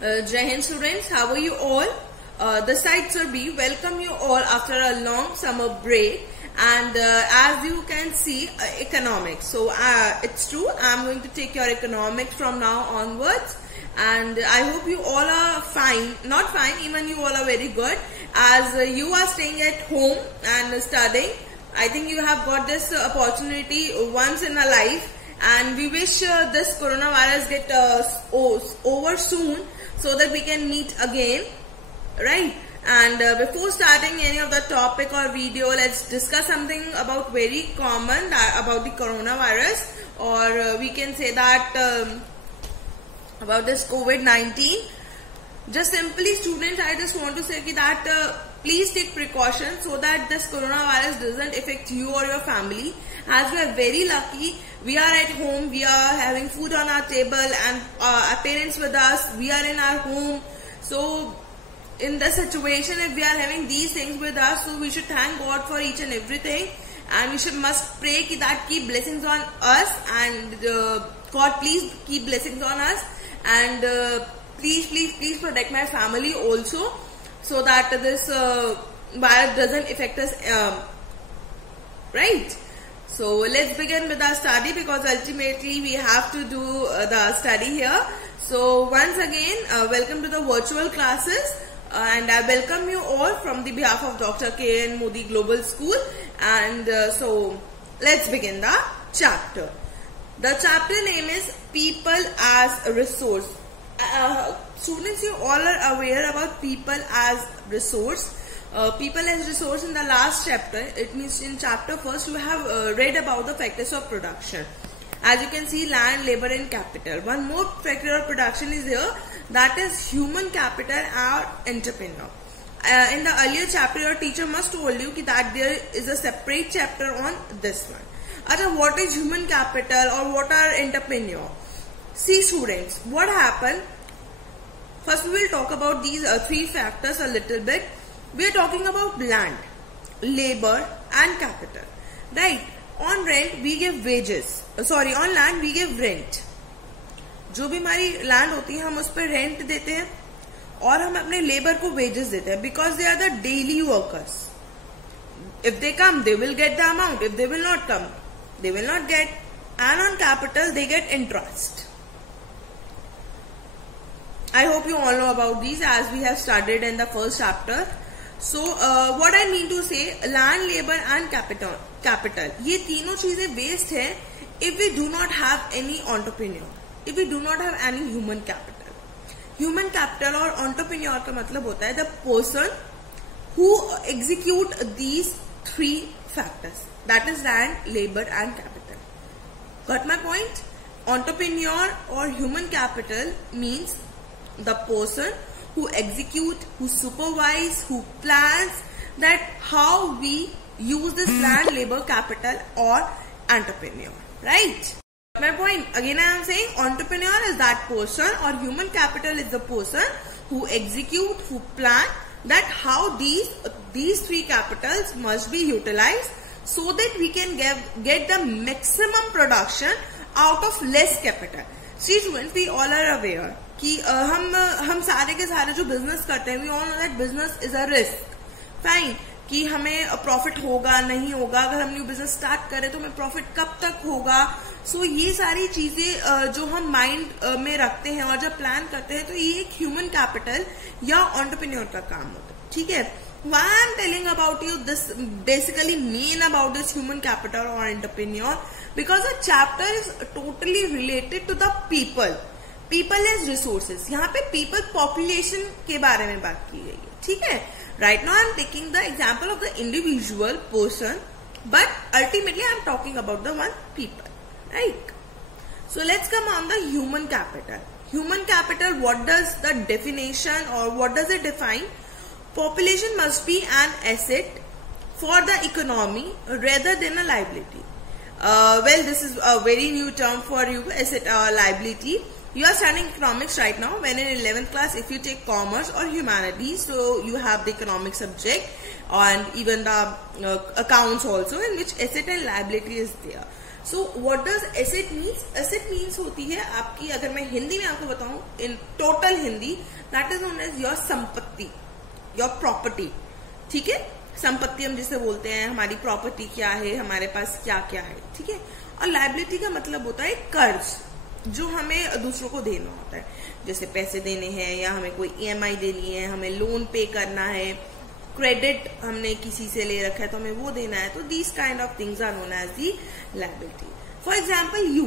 Jai Hind students, how are you all? This side Surbi, welcome you all after a long summer break. And as you can see, economics. So it's true, I'm going to take your economics from now onwards. And I hope you all are fine, not fine, even you all are very good. As you are staying at home and studying, I think you have got this opportunity once in a life. And we wish this coronavirus get over soon so that we can meet again, right? And before starting any of the topic or video, let's discuss something about very common about the coronavirus, or we can say that about this COVID-19. Just simply, students, I just want to say that please take precautions so that this coronavirus doesn't affect you or your family. As we are very lucky, we are at home, we are having food on our table, and our parents with us, we are in our home. So in this situation, if we are having these things with us, so we should thank God for each and everything, and we must pray that keep blessings on us, and God please keep blessings on us, and please protect my family also, so that this virus doesn't affect us, right? So let's begin with our study, because ultimately we have to do the study here. So once again, welcome to the virtual classes, and I welcome you all from the behalf of Dr. K.N. Modi Global School. And so let's begin the chapter. The chapter name is People as a Resource. Students, you all are aware about people as resource. People as resource in the last chapter, it means in chapter first you have read about the factors of production. As you can see, land, labor and capital. One more factor of production is here, that is human capital or entrepreneur. In the earlier chapter, your teacher must told you that there is a separate chapter on this one. What is human capital or what are entrepreneur? See students, what happened? First we will talk about these three factors a little bit. We are talking about land, labor and capital, right? On rent we give wages, on land we give rent. जो भी हमारी land होती है हम उस पर rent देते हैं, और हम अपने labor को wages देते हैं, because they are the daily workers. If they come, they will get the amount. If they will not come, they will not get. And on capital they get interest. I hope you all know about these, as we have studied in the first chapter. So what I mean to say, land, labor and capital, ये तीनों चीजें waste है if we do not have any entrepreneur, if we do not have any human capital. Human capital और entrepreneur का मतलब होता है the person who execute these three factors, that is land, labor and capital. Got my point? Entrepreneur or human capital means the person who execute, who supervise, who plans that how we use this land, labor, capital or entrepreneur, right? My point, again I am saying entrepreneur is that person, or human capital is the person who execute, who plan that how these three capitals must be utilized so that we can get the maximum production out of less capital. See students, we all are aware कि हम सारे के सारे जो business करते हैं, we all know that business is a risk. Fine, कि हमें प्रॉफिट होगा नहीं होगा, अगर हम न्यू बिजनेस स्टार्ट करें तो हमें प्रॉफिट कब तक होगा. सो ये सारी चीजें जो हम माइंड में रखते हैं और जब प्लान करते हैं, तो ये एक ह्यूमन कैपिटल या एंटरप्रेन्योर का काम होता है. ठीक है, why I am telling about you this, basically mean about this human capital or entrepreneur, because the chapter is totally related to the people. People as resources. यहाँ पे people population के बारे में बात की गई है. ठीक है, right now I am taking the example of the individual person, but ultimately I am talking about the one people, right? So let's come on the human capital. Human capital, what does the definition or what does it define? Population must be an asset for the economy rather than a liability. Well, this is a very new term for you, asset or liability. You are studying economics right now. When in 11th class, if you take commerce or humanities, so you have the economic subject and even the accounts also, in which asset and liability is there. So what does asset means? Asset means होती है आपकी, अगर मैं हिंदी में आपको बताऊं in total Hindi, that is known as your संपत्ति, your property. ठीक है, संपत्ति हम जिसे बोलते हैं, हमारी प्रॉपर्टी क्या है, हमारे पास क्या क्या है। ठीक है, और लायबिलिटी का मतलब होता है कर्ज जो हमें दूसरों को देना होता है, जैसे पैसे देने हैं या हमें कोई EMI देनी है, हमें लोन पे करना है, क्रेडिट हमने किसी से ले रखा है तो हमें वो देना है। तो these kind of things are known as the liability. For example you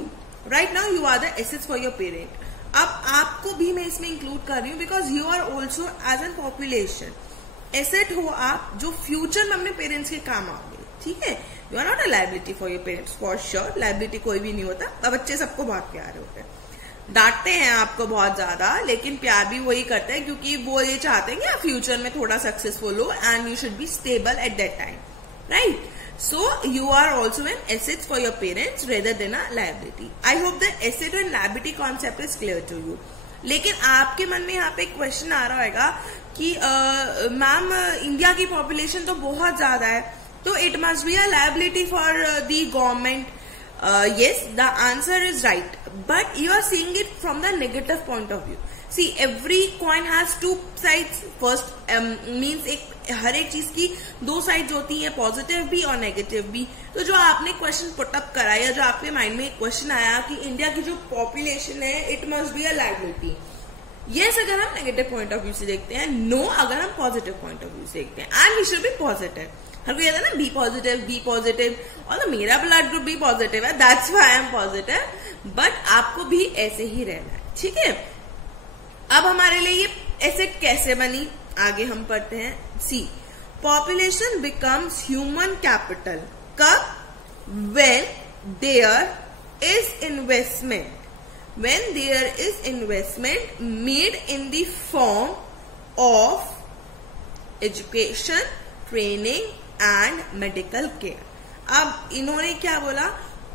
right now you are the assets for your parent. अब आपको भी मैं इसमें इंक्लूड कर रही हूँ because you are also as an population asset हो आप, जो फ्यूचर में अपने पेरेंट्स के काम आओगे। ठीक है, you are not a liability for your parents for sure. Liability कोई भी नहीं होता, बच्चे सबको बहुत प्यारे होते हैं, डांटते हैं आपको बहुत ज्यादा, लेकिन प्यार भी वही करते हैं क्योंकि वो ये चाहते हैं कि आप फ्यूचर में थोड़ा सक्सेसफुल हो and you should be stable at that time, right? So you are also an asset for your parents rather than a liability. I hope the asset and liability concept is clear to you. लेकिन आपके मन में यहाँ पे एक question आ रहा होगा कि मैम इंडिया की पॉपुलेशन तो बहुत ज्यादा है, तो it must be a liability for the government. Yes, the answer is right, but you are seeing it from the negative point of view. See, every coin has two sides. First means हर एक चीज की दो sides होती हैं, positive भी और negative भी। तो जो आपने क्वेश्चन पुटअप करा या जो आपके माइंड में एक क्वेश्चन आया कि इंडिया की जो पॉपुलेशन है it must be a liability, yes अगर हम नेगेटिव पॉइंट ऑफ व्यू से देखते हैं, नो अगर हम पॉजिटिव पॉइंट ऑफ व्यू से देखते हैं। And we should be positive. हर कोई कहता है ना बी पॉजिटिव, और तो मेरा ब्लड ग्रुप भी पॉजिटिव है, that's why I am positive, but आपको भी ऐसे ही रहना है। ठीक है, अब हमारे लिए ये एसेट कैसे बनी, आगे हम पढ़ते हैं। See, population becomes human capital कब? When there is investment, when there is investment made in the form of education, training and medical care। अब इन्होंने क्या बोला?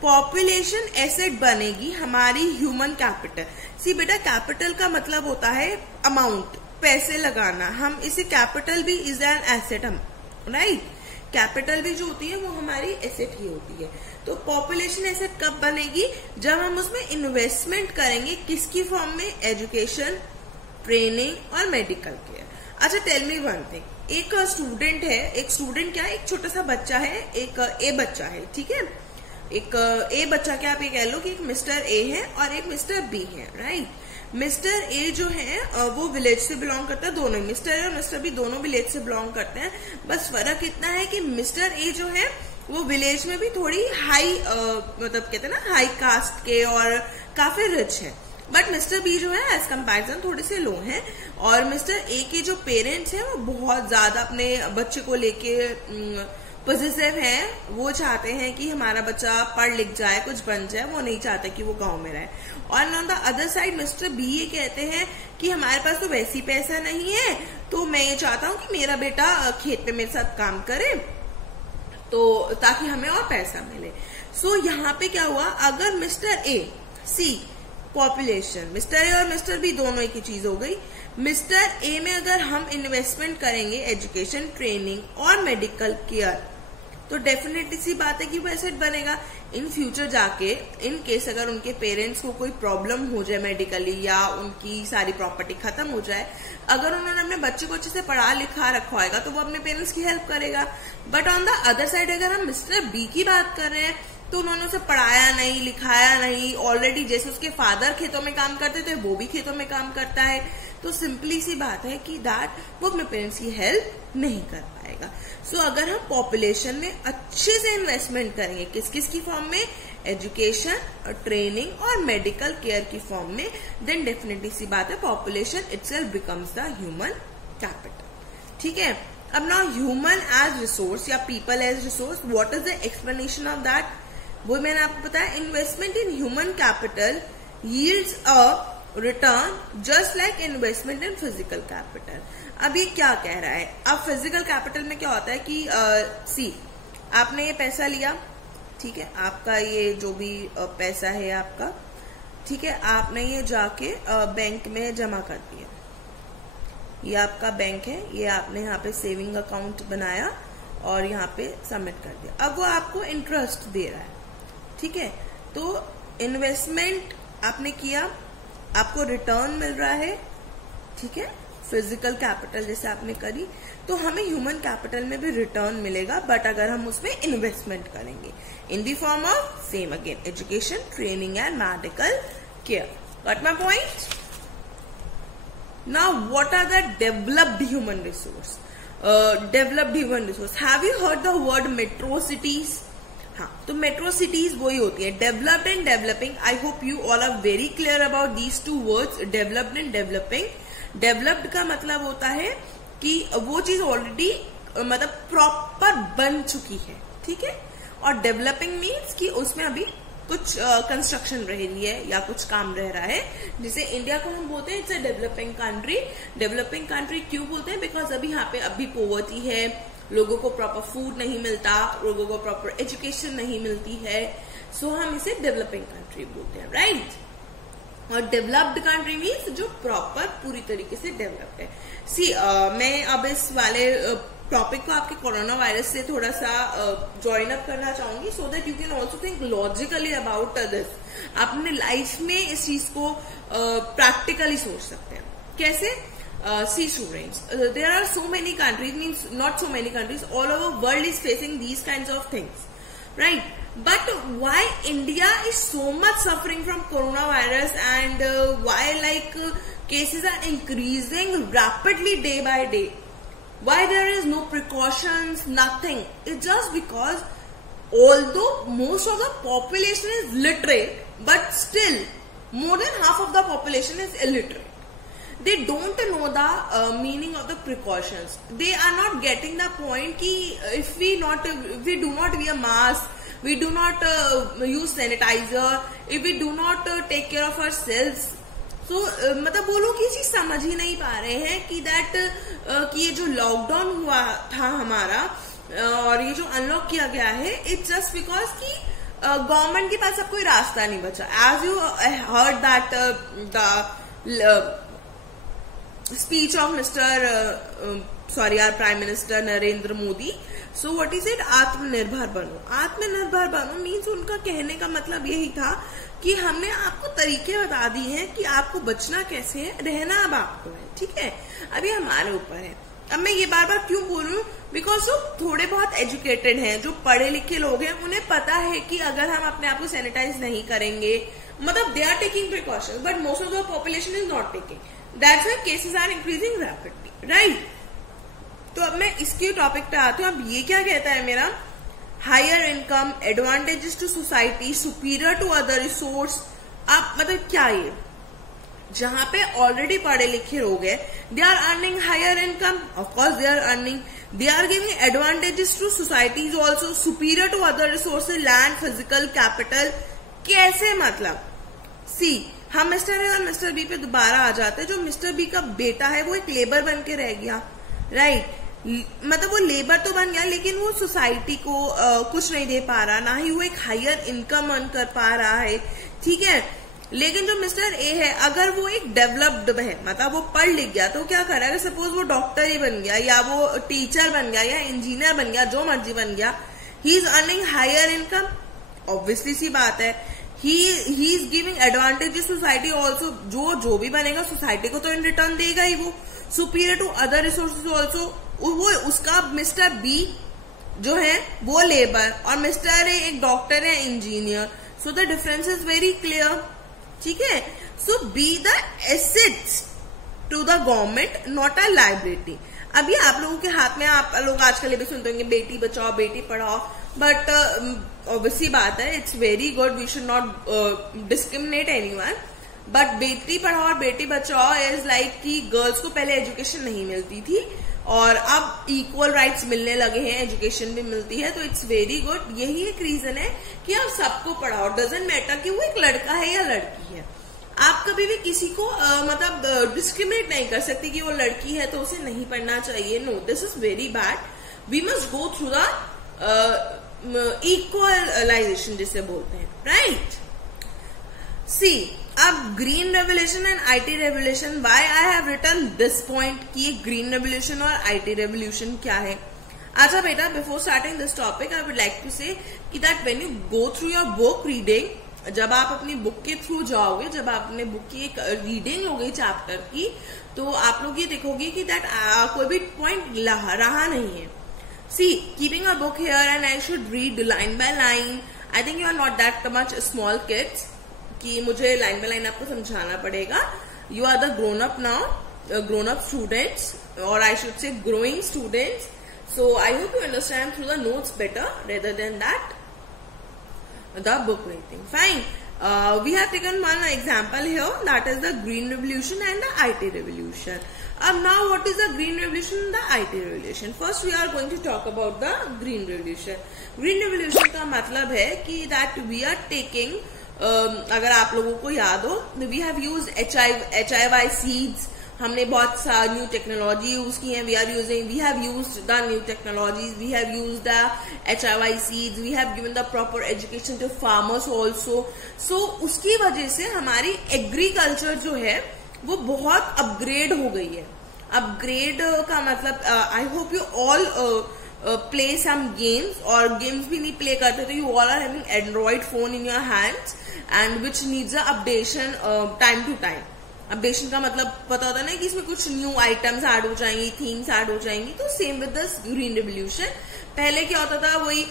पॉपुलेशन एसेट बनेगी हमारी ह्यूमन कैपिटल। सी बेटा, कैपिटल का मतलब होता है अमाउंट, पैसे लगाना। हम इसे कैपिटल भी इज एन एसेट, हम राइट, कैपिटल भी जो होती है वो हमारी एसेट ही होती है। तो पॉपुलेशन एसेट कब बनेगी? जब हम उसमें इन्वेस्टमेंट करेंगे, किसकी फॉर्म में? एजुकेशन, ट्रेनिंग और मेडिकल केयर। अच्छा, टेल मी वन थिंग, एक स्टूडेंट है, एक स्टूडेंट क्या है, एक छोटा सा बच्चा है, एक ए बच्चा है। ठीक है, एक ए बच्चा, क्या आप ये कह लो कि एक मिस्टर ए है और एक मिस्टर बी है, राइट? मिस्टर ए जो है वो विलेज से बिलोंग करता है, दोनों मिस्टर ए और मिस्टर बी दोनों विलेज से बिलोंग करते हैं। बस फर्क इतना है कि मिस्टर ए जो है वो विलेज में भी थोड़ी हाई मतलब कहते हैं ना हाई कास्ट के और काफी रिच है, बट मिस्टर बी जो है एज कंपैरिजन थोड़े से लो हैं। और मिस्टर ए के जो पेरेंट्स हैं वो बहुत ज्यादा अपने बच्चे को लेके पॉजिटिव हैं, वो चाहते हैं कि हमारा बच्चा पढ़ लिख जाए, कुछ बन जाए, वो नहीं चाहते कि वो गांव में रहे। और on the other side mister B ये कहते हैं कि हमारे पास तो वैसी पैसा नहीं है, तो मैं ये चाहता हूँ कि मेरा बेटा खेत पे मेरे साथ काम करे, तो ताकि हमें और पैसा मिले। सो यहाँ पे क्या हुआ, अगर mister A, see population, mister A और मिस्टर बी दोनों एक ही चीज हो गई। मिस्टर ए में अगर हम इन्वेस्टमेंट करेंगे एजुकेशन, ट्रेनिंग और मेडिकल केयर, तो डेफिनेटली सी बात है कि वो एसेट बनेगा। इन फ्यूचर जाके इन केस अगर उनके पेरेंट्स को कोई प्रॉब्लम हो जाए मेडिकली या उनकी सारी प्रॉपर्टी खत्म हो जाए, अगर उन्होंने अपने बच्चे को अच्छे से पढ़ा लिखा रखा होगा तो वो अपने पेरेंट्स की हेल्प करेगा। But on the other side अगर हम मिस्टर बी की बात कर रहे हैं तो उन्होंने उसे पढ़ाया नहीं, लिखाया नहीं, ऑलरेडी जैसे उसके फादर खेतों में काम करते थे वो भी खेतों में काम करता है, तो सिंपली सी बात है कि दैट वो अपने पेरेंट्स की हेल्प नहीं कर पाएगा। सो अगर हम पॉपुलेशन में अच्छे से इन्वेस्टमेंट करेंगे, किस किस की फॉर्म में? एजुकेशन, ट्रेनिंग और मेडिकल केयर की फॉर्म में, देन डेफिनेटली सी बात है population itself becomes the human capital. ठीक है, अब नाउ ह्यूमन एज रिसोर्स या people as resource, what is the explanation of that? वो मैंने आपको बताया, investment in human capital yields a return just like investment in physical capital. अब ये क्या कह रहा है? अब फिजिकल कैपिटल में क्या होता है कि सी आपने ये पैसा लिया, ठीक है, आपका ये जो भी पैसा है आपका, ठीक है, आपने ये जाके बैंक में जमा कर दिया, ये आपका बैंक है, ये आपने यहाँ पे सेविंग अकाउंट बनाया और यहाँ पे सबमिट कर दिया। अब वो आपको इंटरेस्ट दे रहा है, ठीक है, तो इन्वेस्टमेंट आपने किया, आपको रिटर्न मिल रहा है, ठीक है, फिजिकल कैपिटल जैसे आपने करी, तो हमें ह्यूमन कैपिटल में भी रिटर्न मिलेगा, बट अगर हम उसमें इन्वेस्टमेंट करेंगे in the form of same again education, training and medical care. Got my point? Now what are the developed human resource? Developed human resource, have you heard the word metro cities? हाँ, तो metro cities वही होती है, developed and developing. I hope you all are very clear about these two words, developed and developing. Developed का मतलब होता है कि वो चीज ऑलरेडी मतलब प्रॉपर बन चुकी है, ठीक है, और डेवलपिंग मीन्स कि उसमें अभी कुछ कंस्ट्रक्शन रह रही है या कुछ काम रह रहा है. जैसे इंडिया को हम बोलते हैं it's a developing country. Developing country क्यों बोलते हैं? बिकॉज अभी यहाँ पे अभी पॉवर्टी है, लोगों को प्रॉपर फूड नहीं मिलता, लोगों को प्रॉपर एजुकेशन नहीं मिलती है, सो हम इसे डेवलपिंग कंट्री बोलते हैं, राइट. और डेवलप्ड कंट्री मीन्स जो प्रॉपर पूरी तरीके से डेवलप्ड है. सी मैं अब इस वाले टॉपिक को आपके कोरोना वायरस से थोड़ा सा ज्वाइन अप करना चाहूंगी, so that you can also think logically about this. आप अपने लाइफ में इस चीज को प्रैक्टिकली सोच सकते हैं. कैसे? See students, there are so many countries, means not so many countries, all over world is facing these kinds of things, right? But why India is so much suffering from coronavirus, and why like cases are increasing rapidly day by day? Why there is no precautions, nothing? It's just because although most of the population is literate, but still more than half of the population is illiterate. They don't know the meaning of the precautions. They are not getting the point कि if we do not wear mask, we do not use sanitizer, if we do not take care of ourselves, so मतलब वो लोग ये चीज समझ ही नहीं पा रहे हैं कि कि ये जो लॉकडाउन हुआ था हमारा और ये जो अनलॉक किया गया है, इट्स जस्ट बिकॉज कि गवर्नमेंट के पास अब कोई रास्ता नहीं बचा. As you heard that the speech of our Prime Minister Narendra Modi. So what he said, आत्मनिर्भर बनो. आत्मनिर्भर बनो मीन्स उनका कहने का मतलब यही था कि हमने आपको तरीके बता दिए हैं कि आपको बचना कैसे है, रहना अब आपको है, ठीक है, अभी हमारे ऊपर है. अब मैं ये बार बार क्यों बोल रही हूँ? बिकॉज जो थोड़े बहुत एजुकेटेड हैं, जो पढ़े लिखे लोग हैं, उन्हें पता है कि अगर हम अपने आप को सैनिटाइज नहीं करेंगे, मतलब they are taking precautions, but most of the population is not taking. That's why cases are increasing rapidly, right? तो अब मैं इसके टॉपिक पे आती हूँ. अब ये क्या कहता है मेरा? Higher income, advantages to society, superior to other resource. अब मतलब क्या ये? जहां पे ऑलरेडी पढ़े लिखे लोग हैं, they are earning higher income, of course they are earning, they are giving advantages to societies also, superior to other resources, land, physical capital. कैसे? मतलब सी, हम मिस्टर ए और मिस्टर बी पे दोबारा आ जाते हैं. जो मिस्टर बी का बेटा है वो एक लेबर बन के रह गया, राइट. मतलब वो लेबर तो बन गया, लेकिन वो सोसाइटी को कुछ नहीं दे पा रहा, ना ही वो एक हायर इनकम अर्न कर पा रहा है, ठीक है. लेकिन जो मिस्टर ए है, अगर वो एक डेवलप्ड है, मतलब वो पढ़ लिख गया, तो क्या कर रहा है? सपोज वो डॉक्टर ही बन गया, या वो टीचर बन गया, या इंजीनियर बन गया, जो मर्जी बन गया, he is earning higher income. Obviously सी बात है, he is giving advantages to society also. जो भी बनेगा सोसाइटी को तो इन रिटर्न देगा ही वो. Superior to other resources also, वो उसका मिस्टर बी जो है वो लेबर, और मिस्टर ए एक डॉक्टर है, engineer. So the difference is very clear, ठीक है. So be the assets to the government, not a liability. अभी आप लोगों के हाथ में, आप लोग आजकल ये भी सुनते होंगे बेटी बचाओ बेटी पढ़ाओ, बट ऑब्वियसली बात है, it's very good, we should not discriminate anyone, but बेटी पढ़ाओ और बेटी बचाओ इज लाइक कि गर्ल्स को पहले एजुकेशन नहीं मिलती थी और अब इक्वल राइट्स मिलने लगे हैं, एजुकेशन भी मिलती है, तो इट्स वेरी गुड. यही एक रीजन है कि आप सबको पढ़ाओ, डजंट मैटर कि वो एक लड़का है या लड़की है. आप कभी भी किसी को मतलब डिस्क्रिमिनेट नहीं कर सकते कि वो लड़की है तो उसे नहीं पढ़ना चाहिए. No, this is very bad. We must go through the equalization जिसे बोलते हैं, राइट. सी, अब green revolution and IT revolution, why I have written this point कि ये ग्रीन रेवोल्यूशन और आईटी रेवोल्यूशन क्या है. अच्छा बेटा, before starting this topic I would like to say कि that when you go through your book reading, जब आप अपनी बुक के थ्रू जाओगे, जब आप अपने बुक की एक रीडिंग होगी चैप्टर की, तो आप लोग ये देखोगे कि दैट कोई भी पॉइंट रहा नहीं है. See, keeping a book here and I should read line by line. I think you are not that much small kids कि मुझे लाइन बाय लाइन आपको समझाना पड़ेगा. You are the grown up now, grown up students, और I should say growing students. So I hope you understand through the notes better rather than that the book reading. Fine. We have taken one example here, that is the Green Revolution and the IT Revolution. Now what is the Green Revolution and the IT Revolution? First we are going to talk about the Green Revolution. Green Revolution का मतलब है कि that we are taking, अगर आप लोगों को याद हो, we have used HIY seeds. हमने बहुत सा न्यू टेक्नोलॉजी यूज की है. We have used the new technologies, we have used the HIY seeds, we have given the proper education to farmers also. So उसकी वजह से हमारी एग्रीकल्चर जो है वो बहुत अपग्रेड हो गई है. अपग्रेड का मतलब, I hope you all play some games, और गेम्स भी नहीं प्ले करते तो you all are having android phone in your hands and which needs a updation time to time. Updation का मतलब पता होता है ना कि इसमें कुछ न्यू आइटम्स ऐड हो जाएंगी, थीम्स ऐड हो जाएंगी. तो same with the green revolution. पहले क्या होता था, वही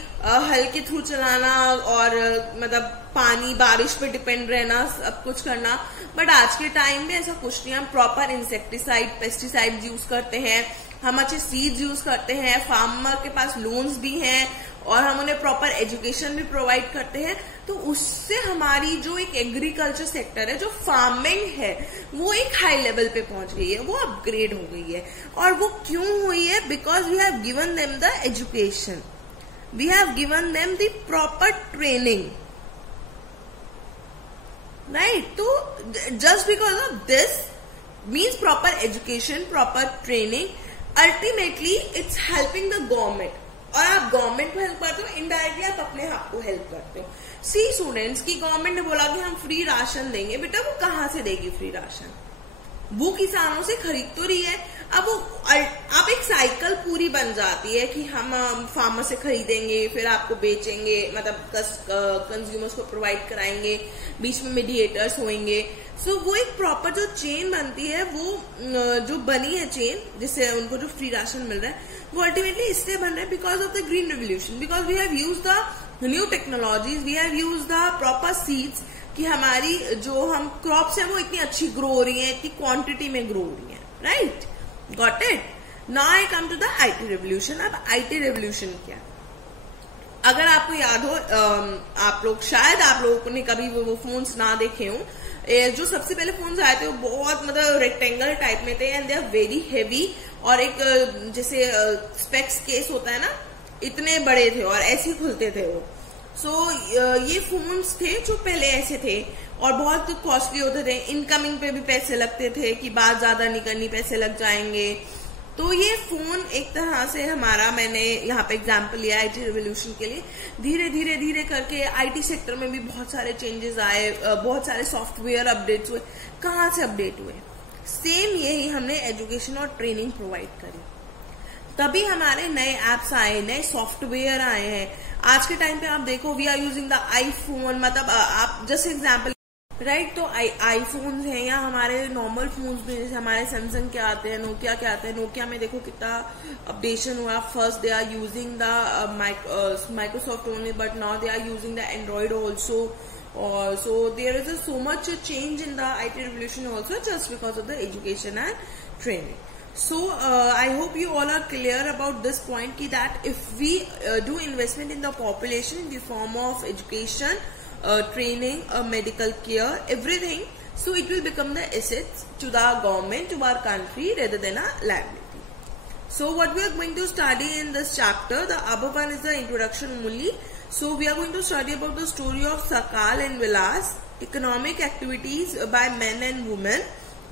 हल के थ्रू चलाना और मतलब पानी बारिश पे डिपेंड रहना, सब कुछ करना. बट आज के टाइम में ऐसा कुछ नहीं. हम प्रॉपर इंसेक्टिसाइड, पेस्टिसाइड यूज करते हैं, हम अच्छे सीड्स यूज करते हैं, फार्मर के पास लोन्स भी हैं, और हम उन्हें प्रॉपर एजुकेशन भी प्रोवाइड करते हैं. तो उससे हमारी जो एक एग्रीकल्चर सेक्टर है, जो फार्मिंग है, वो एक हाई लेवल पे पहुंच गई है, वो अपग्रेड हो गई है. और वो क्यों हुई है? Because we have given them the education, we have given them the proper training, right. तो just because of this means proper education, proper training, ultimately it's helping the government. और आप गवर्नमेंट को हेल्प करते हो, indirectly आप अपने आप को हेल्प करते हो. सी स्टूडेंट्स की गवर्नमेंट ने बोला कि हम फ्री राशन देंगे. बेटा वो कहाँ से देगी फ्री राशन? वो किसानों से खरीद तो रही है. अब एक साइकिल पूरी बन जाती है कि हम फार्मर से खरीदेंगे, फिर आपको बेचेंगे, मतलब कंज्यूमर्स को प्रोवाइड कराएंगे, बीच में मीडिएटर्स होंगे. सो वो एक प्रॉपर जो चेन बनती है, वो जो बनी है चेन, जिससे उनको जो फ्री राशन मिल रहा है, वो अल्टीमेटली इसलिए बन रहा है because of the green revolution. Because we have used the new technologies, we have used the proper seeds, कि हमारी जो हम क्रॉप्स है वो इतनी अच्छी ग्रो हो रही है, इतनी क्वांटिटी में ग्रो हो रही है, right. Got it. Now I come to the IT revolution. अब IT रेवोल्यूशन क्या? अगर आपको याद हो, आप लोगों ने कभी वो फोन्स ना देखे हो. जो सबसे पहले फोन्स आए थे वो बहुत मतलब रेक्टेंगल टाइप में थे, and they are very heavy, और एक जैसे स्पेक्स केस होता है ना, इतने बड़े थे और ऐसे खुलते थे वो. सो ये फोन्स थे जो पहले ऐसे थे और बहुत कॉस्टली होते थे. इनकमिंग पे भी पैसे लगते थे कि बात ज्यादा नहीं करनी, पैसे लग जाएंगे. तो ये फोन एक तरह से हमारा, मैंने यहाँ पे एग्जांपल लिया IT रेवोल्यूशन के लिए. धीरे धीरे धीरे करके IT सेक्टर में भी बहुत सारे चेंजेस आए, बहुत सारे सॉफ्टवेयर अपडेट्स हुए. कहाँ से अपडेट हुए? सेम यही हमने एजुकेशन और ट्रेनिंग प्रोवाइड करी, तभी हमारे नए एप्स आए, नए सॉफ्टवेयर आए हैं. आज के टाइम पे आप देखो, we are using the iPhone, मतलब आप जस्ट एग्जाम्पल, राइट. तो आईफोन है या हमारे नॉर्मल फोन्स में, जैसे हमारे सैमसंग के आते हैं, नोकिया के आते हैं. नोकिया में देखो कितना अपडेशन हुआ. First they are using the Microsoft only, but now they are using the android also. So there is so much change in the IT revolution also, just because of the education and training. So I hope you all are clear about this point, that if we do investment in the population in the form of education, training, medical care, everything, so it will become the assets to the government, to our country, rather than a liability. So what we are going to study in this chapter, the above one is the introduction only. So we are going to study about the story of Sakal and Vilas, economic activities by men and women,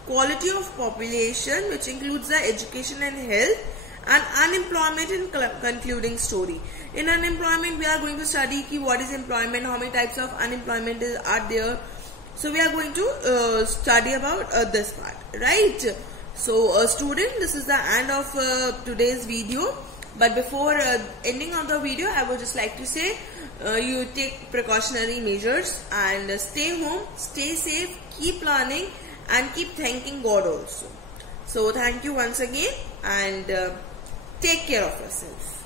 quality of population, which includes the education and health, and unemployment in concluding story. In unemployment, we are going to study what is employment, how many types of unemployment are there. So we are going to study about this part, right? So student, this is the end of today's video. But before ending of the video, I would just like to say you take precautionary measures and stay home, stay safe, keep learning and keep thanking God also. So thank you once again and take care of yourself.